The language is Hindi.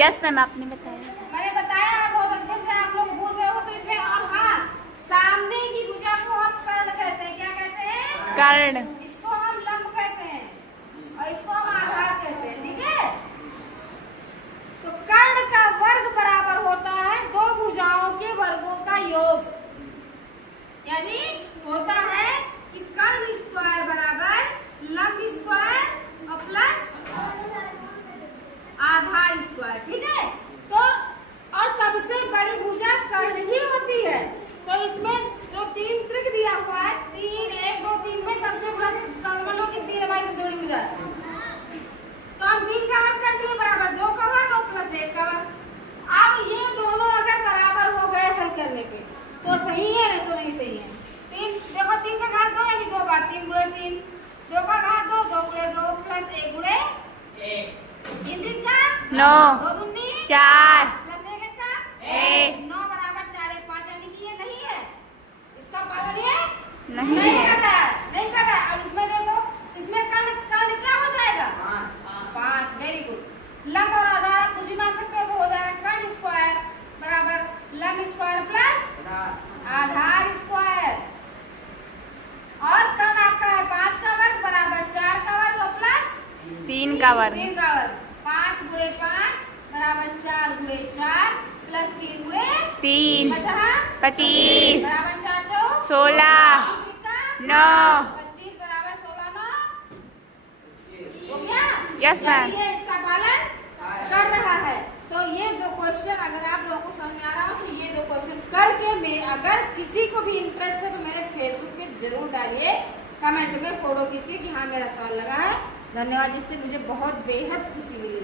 यस मैम, आपने बताया। मैंने बताया है बहुत अच्छे से, आप लोग भूल गए हो तो इसमें। और हाँ, सामने की भुजा को हम कर्ण कहते हैं। क्या कहते हैं? कर्ण। इसको हम लंब कहते हैं और इसको हम आधार कहते हैं। ठीक है, तो कर्ण का वर्ग बराबर होता है दो भुजाओं के वर्गों का योग। यानी होता है कि कर्ण स्क्वायर बराबर लंब स्क्वायर और प्लस आधार स्क्वायर। ठीक है, तो और सबसे बड़ी भुजा कर्ण ही होती है। तो इसमें जो 3 त्रिक दिया हुआ है, 3 1 2 3 में सबसे बड़ा सममनों की 3 हमारी सबसे बड़ी भुजा है। तो हम 3 का वर्ग कर दिए बराबर 2 का वर्ग और प्लस 1 का वर्ग। अब ये दोनों अगर बराबर हो गए हल करने पे तो सही है, नहीं तो नहीं सही है। 3 देखो, 3 का घात 2 यानी 2 बार 3 गुणे 3, 2 का घात 2, 2 गुणे 2 प्लस 1 गुणे 1, 3 त्रिक का 9, 2 दूनी 4, प्लस 1 का 1, 9 बराबर 4 1 5, यानी कि ये नहीं है। इसका पालन ये नहीं नहीं है। कर रहा है, नहीं कर रहा है। अब इसमें देखो, इसमें कर्ण कर्ण क्या हो जाएगा? 5। Very good. लंब और आधार आप कुछ भी मान सकते हो, वो हो जाएगा कर्ण स्क्वायर बराबर लंब स्क्वायर प्लस आधार स्क्वायर। और कर्ण आपका है 5 का वर्ग बराबर 4 का वर्ग और प्लस 3 का वर्ग। 3 का वर्ग। 5 गुणे 5 बराबर 4 गुणे 4 प्लस 3 गुणे 3, 25, बराबर 4 4 16, 9। 25 बराबर 16 9 हो गया। Yes ma'am. ये इसका पालन कर रहा है। तो ये 2 क्वेश्चन अगर आप लोगों को समझ में आ रहा हो तो ये 2 क्वेश्चन करके मैं, अगर किसी को भी इंटरेस्ट है तो मेरे फेसबुक पे जरूर डालिए कमेंट में फोटो खींच के कि हाँ मेरा सवाल लगा है। धन्यवाद, जिससे मुझे बहुत बेहद खुशी मिली।